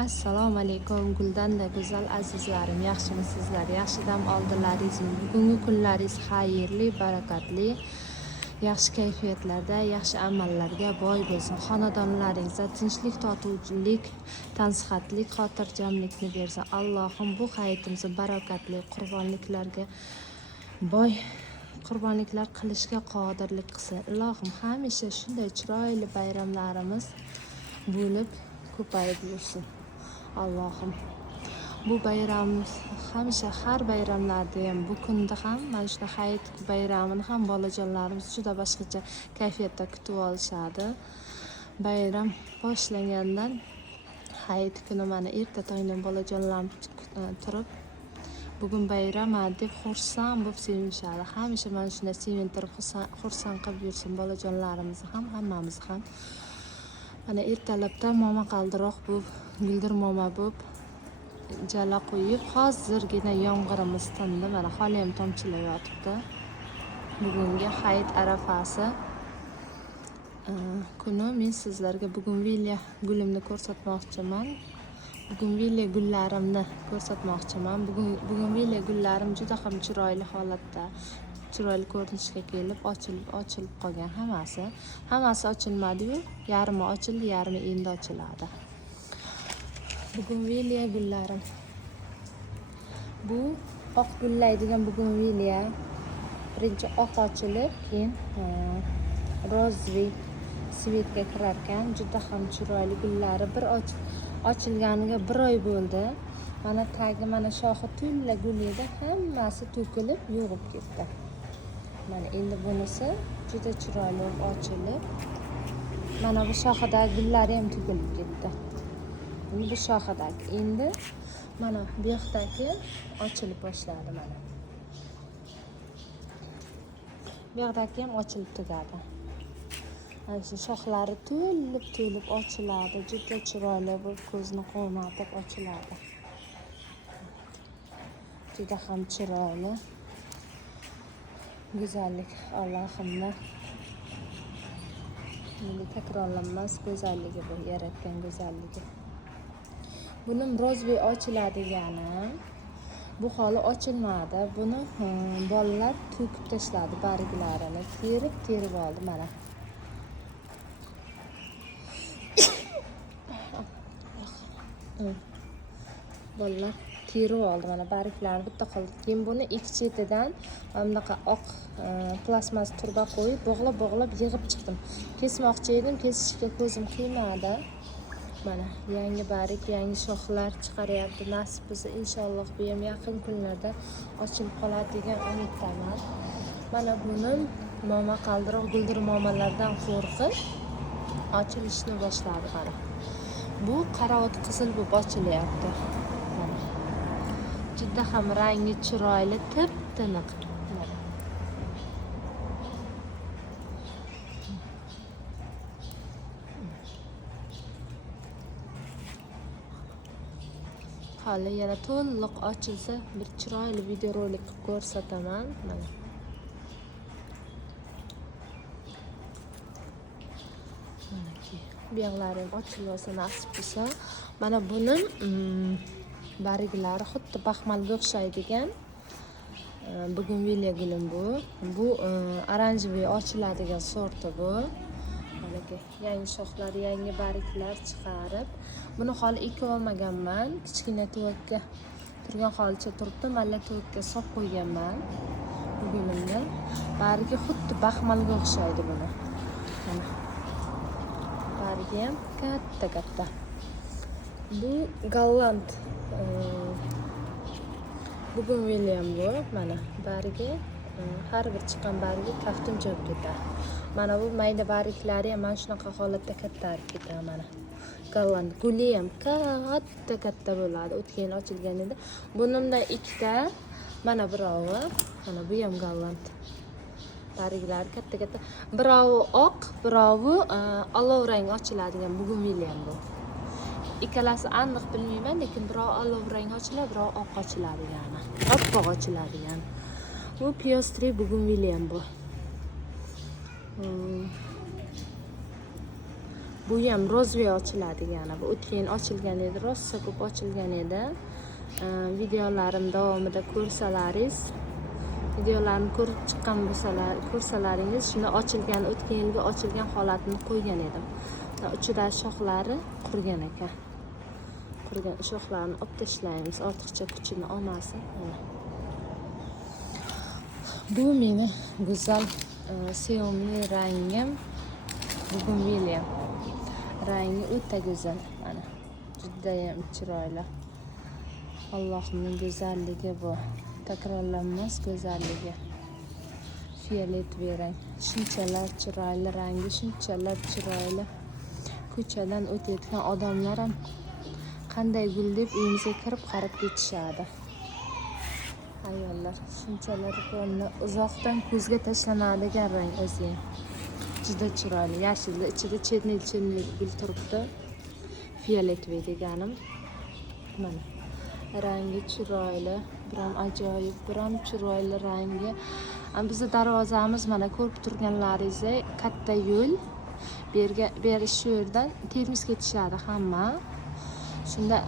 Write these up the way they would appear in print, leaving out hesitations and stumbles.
Assalomu alaykum, Guldanda go'zal azizlarim, yaxshimisizlar? Yaxshi dam oldilaringizmi? Bugungi kunlaringiz xayrli, barakatli, yaxshi kayfiyatlarda, yaxshi amallarga boy bo'lsin. Xonadonlaringizda tinchlik, totuvlik, tansihatlik, xotirjamlikni bersin. Allohim bu hayotimizni barakatli, qurbonliklarga boy qurbonliklar qilishga qodirlik qilsin. Ilohim hamisha shunday chiroyli bayramlarimiz bo'lib ko'payib yursin. Allohim bu bayramimiz hamisha har bayramlarda ham bu kunda ham mana shu hayit bayramini ham bolajonlarimiz juda boshqacha kayfiyatda kutib olishadi. Bayram boshlangandan hayit kuni mana erta tongdan bolajonlarim turib bugun bayram deb xursand bo'lib sevinishadi. Hamisha mana shunday sevintirib xursand qilib yursin bolajonlarimizni ham, hammamizni ham. Mana ertalabdan moma qaldiroq bo'lib, guldir moma bo'lib jala qo'yib, hozirgina yomg'irimiz tindi. Mana hali ham tomchilayotibdi. Bugungi hayit arafasi kuni men sizlarga bugungi gulimni ko'rsatmoqchiman. Bugungi gullarimni ko'rsatmoqchiman. Bugungi gullarim juda ham chiroyli holatda, chiroyli ko'rinishga kelib, ochilib qolgan hammasi ochilmadi-yu, yarmi ochildi, yarmi endi ochiladi. Bugungi gullarim. Bu oq gullaydigan bugungi birinchi oq ochilib, keyin rozvi svetga kirar ekan. Juda ham chiroyli gullari bir ochilganiga 1 oy bo'ldi. Mana tagi, mana shoxi tulla gul edi, hammasi to'kilib, yo'g'ib ketdi. Mana endi bunisi juda chiroyli ochilib, mana bu shoxidagi gullari ham to'kilib ketdi. Bu shoxidagi endi mana bu yoqdagi ochilib boshladi mana. Bu yoqdagi ham ochilib tugadi. Mana shu shoxlari to'lib ochiladi, juda chiroyli bo'lib ko'zni quvnatib ochiladi. Juda ham chiroyli. Go'zallik Allohimning takrorlanmas go'zalligi bu, yaratgan go'zalligi. Buning rozvi ochiladigani bu hali ochilmadi. Buni bolalar to'kib tashladi, barglarini terib oldi mana. Bolalar terib oldi mana, barglarni bitta qoldi. Keyin buni ikki chetidan bunaqa oq plasmas turba qo'yib bog'lab yig'ib chiqdim. Kesmoqchi edim, kesishga ko'zim qiymadi. Mana yangi barik, yangi shoxlar chiqaryapti. Nasib bo'lsa inshaalloh bu ham yaqin kunlarda ochilib qoladi degan umiddaman. Mana buni moma qaldiroq guldir momalardan qo'rqib ochilishni boshladi mana. Bu qarovut qizil bo'lib ochilyapti. Juda ham rangi chiroyli, tip-tiniq. Hali yana to'liq ochilsa bir chiroyli video rolik qilib ko'rsataman. Mana. Bu yoqlari ham ochilib olsa nasib bo'lsa. Mana buni bariglari xuddi baxmalga o'xshaydigan bugungi gulim bu. Bu oranjiviy ochiladigan sorti bu. Mana yangi shoxlar, yangi barglar chiqarib, buni hali ekib olmaganman. Kichkina tuvakka turgan holicha turibdi. Malla tuvakka solib qo'yganman. Bugunimni bargi xuddi baxmalga o'xshaydi buni. Mana bargi ham katta. Bu golland bugun William bu. Mana bargi har bir chiqqan bargi kaftimcha bo'lib ketadi. Mana bu mayda bariklari ham mana shunaqa holatda kattarib ketadi mana. Golland guli ham katta bo'ladi. O'tgan yil ochilgan edi. Bunimdan ikkita, mana birovi, mana bu ham golland. Bariklari katta. Birovi oq, birovi olov rang ochiladigan bugun William bu. Ikkalasi aniq bilmayman, lekin birov olov rang ochiladi, birov oq ochiladi yana. Oppoq ochiladi yana. Bu Piostri bugun William bu. Bu ham rozvoy ochiladigani. Bu o'tgan ochilgan edi, rosa ko'p ochilgan edi. Videolarim davomida ko'rsalaringiz, videolarni ko'rib chiqqan ko'rsalaringiz, shunda ochilgan, o'tgan yilgi ochilgan holatini qo'ygan edim. Uchida shoxlari qurgan ekan. Qurgan shoxlarni olib tashlaymiz, ortiqcha kuchini olmasin. Bu meni go'zal sevimli rangim. Bugunvilya rangi o'ta go'zal. Mana juda ham chiroyli. Allohning go'zalligi bu. Takrorlanmas go'zalligi. Fioletviy rang. Shunchalar chiroyli rangi, shunchalar chiroyli. Ko'chadan o'tayotgan odamlar ham qanday gul deb uyimizga kirib qarab ketishadi. Ayollar shunchalar uzoqdan ko'zga tashlanadigan rang o'zi. Juda chiroyli. Yashilda ichida chernil gul turibdi. Fioletviy deganim. Mana rangi chiroyli, biram ajoyib, biram chiroyli rangi. Bizning darvozamiz mana ko'rib turganlaringizdek katta yo'l. Beri shu yerdan Termiz ketishadi hamma. Shunda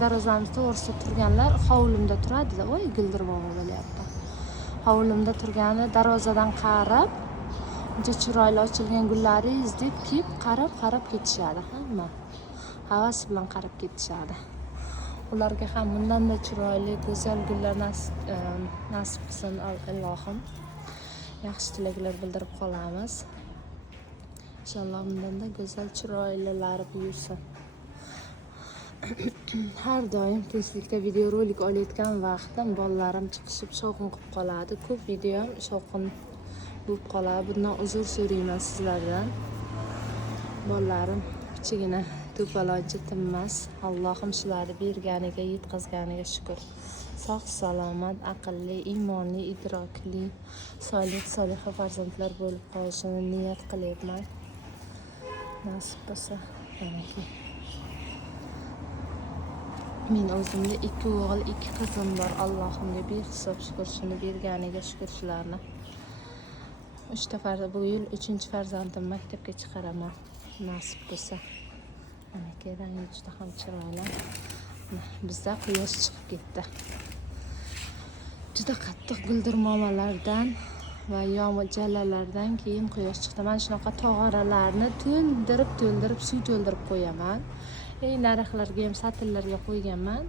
darvozamiz to'g'risida turganlar hovlimda turadi-da, voy guldirmoq bo'lyapti. Hovlimda turgani darvozadan qarab, uncha chiroyli ochilgan gullaringiz deb kelib qarab ketishadi hamma. Havas bilan qarab ketishadi. Ularga ham bundanda chiroyli, go'zal gullar nasib qilsin Allohim. Yaxshi tilaklar bildirib qolamiz. Inshaalloh bundanda go'zal chiroylilari buyursin. Har doim tinchlikda video rolik olayotgan vaqtim bolalarim chiqishib shovqin qilib qoladi. Ko'p video shovqin bo'lib qoladi. Bundan uzr so'rayman sizlardan. Bolalarim kichigina to'palochi tinmas. Allohim shularni berganiga, yetkazganiga shukr. Sog' salomat, aqlli, iymonli, idrokli, solih farzandlar bo'lib qolishini niyat qilyapman. Nasib bo'lsa, manaki. Men o'zimga 2 o'g'il, 2 qizim bor. Allohimga behisob shukr, shuni berganiga shukr shularni. 3ta farzand, bu yil 3-farzandim maktabga chiqaraman. Nasib bo'lsa. Manaki rangi juda ham chiroyli. Bizda quyosh chiqib ketdi. Juda qattiq guldirmomalardan va yomg'ir jallalardan keyin quyosh chiqdi. Men shunaqa tog'oralarni to'ldirib suv to'ldirib qo'yaman. Narxlarga ham satillarga qo'yganman.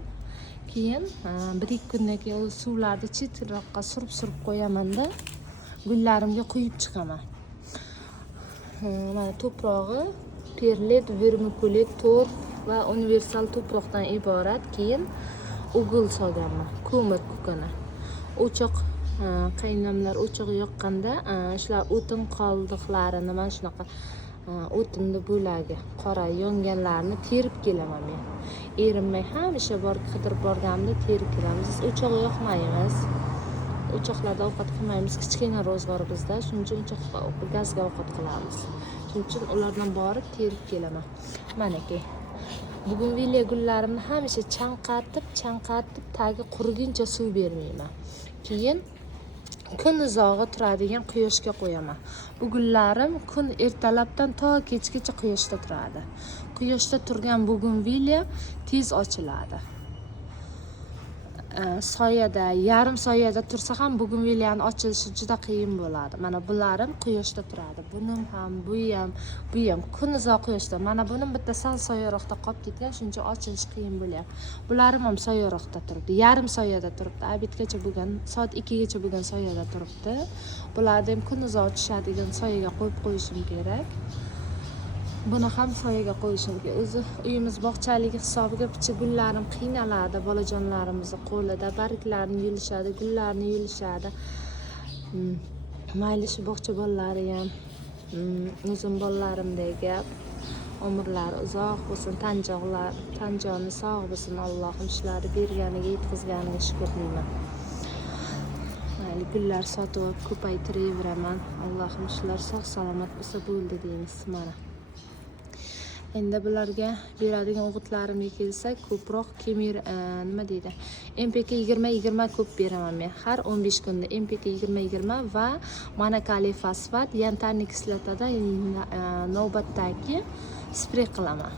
Keyin 1-2 kundan keyin u suvlarni chetroqqa surib qo'yaman-da, gullarimga quyib chiqaman. Mana to'prog'i perlet, vermikulit, to'r va universal to'proqdan iborat. Keyin o'g'il solganman, ko'mir kukuni. O'choq qaynamlar o'choq yoqqanda shular o'tin qoldiqlarini men shunaqa o'tinni bo'lagi qora yonganlarni terib kelaman men. Erinmay hamisha borib qidirib borganimda terib kelamiz. Biz o'choq yoqmaymiz. O'choqlarda ovqat qilmaymiz. Kichkina ro'zg'or bizda, shuning uchun gazga ovqat qilamiz. Shuning uchun ulardan borib terib kelaman. Manaki. Bugunvilya gullarimni hamisha chanqatib tagi quriguncha suv bermayman. Keyin kun uzog'i turadigan quyoshga qo'yaman. Bu gullarim kun ertalabdan to kechgacha quyoshda turadi. Quyoshda turgan bugunvilya tez ochiladi. Soyada, yarim soyada tursa ham bugunvilyani ochilishi juda qiyin bo'ladi. Mana bularim quyoshda turadi. Bunim ham, bu ham kun uzoq quyoshda. Mana bunim bitta sal soyaroqda qolib ketgan, shuncha ochilishi qiyin bo'lyapti. Bularim ham soyaroqda turibdi. Yarim soyada turibdi. Abitgacha bo'lgan, soat 2 gacha bo'lgan soyada turibdi. Bularni ham kun uzoq tushadigan soyaga qo'yib qo'yishim kerak. Buni ham soyaga qo'yishim kerak. O'zi uyimiz bog'chaligi hisobiga picha gullarim qiynaladi. Bolajonlarimizni qo'lida barglarni yulishadi, gullarni yulishadi. Mayli shu bog'cha bolalari ham o'zim bolalarimdek gap. Umrlari uzoq bo'lsin, tanjoni sog' bo'lsin. Allohim shularni berganiga, yetkazganiga shukr qilman. Mayli gullar sotib ko'paytiraveraman. Allohim shular sog' salomat bo'lsa bo'ldi deymiz. Mana Endi bularga beradigan o'g'itlarimga kelsak, ko'proq nima deydi? MPK 20-20 ko'p beraman men. Har 15 kunda MPK 20-20 va monokaliy fosfat, yantarniy kislotada navbatdagi sprey qilaman.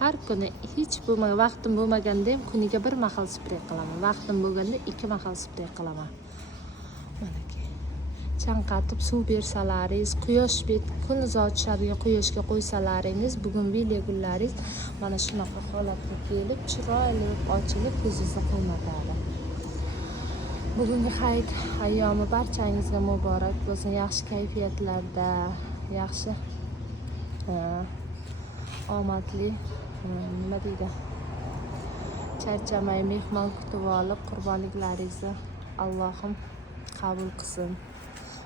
Har kuni hech bo'lmagan vaqtim bo'lmaganda ham kuniga bir mahal sprey qilaman. Vaqtim bo'lganda 2 mahal sprey qilaman. Mana chanqatib suv bersalaringiz, quyosh kun uzot tushadigan quyoshga qo'ysalaringiz, bugun vilya gullaringiz mana shunaqa holatga kelib, chiroyli ochilib, ko'zingizni quvnatadi. Bugungi hayit ayyomi barchangizga muborak bo'lsin. Yaxshi kayfiyatlarda, yaxshi omadli, nima deydi? Charchamay mehmon kutib olib, qurbonliklaringizni Allohim qabul qilsin.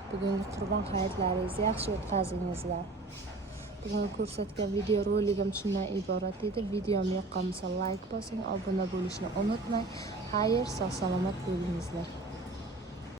Bugungi qurbon hayitlaringizni yaxshi o'tkazingizlar. Bugun ko'rsatgan video roligim shundan iborat edi. Videom yoqqan bo'lsa like bosing, obuna bo'lishni unutmang. Xayr, sog' salomat bo'lingizlar.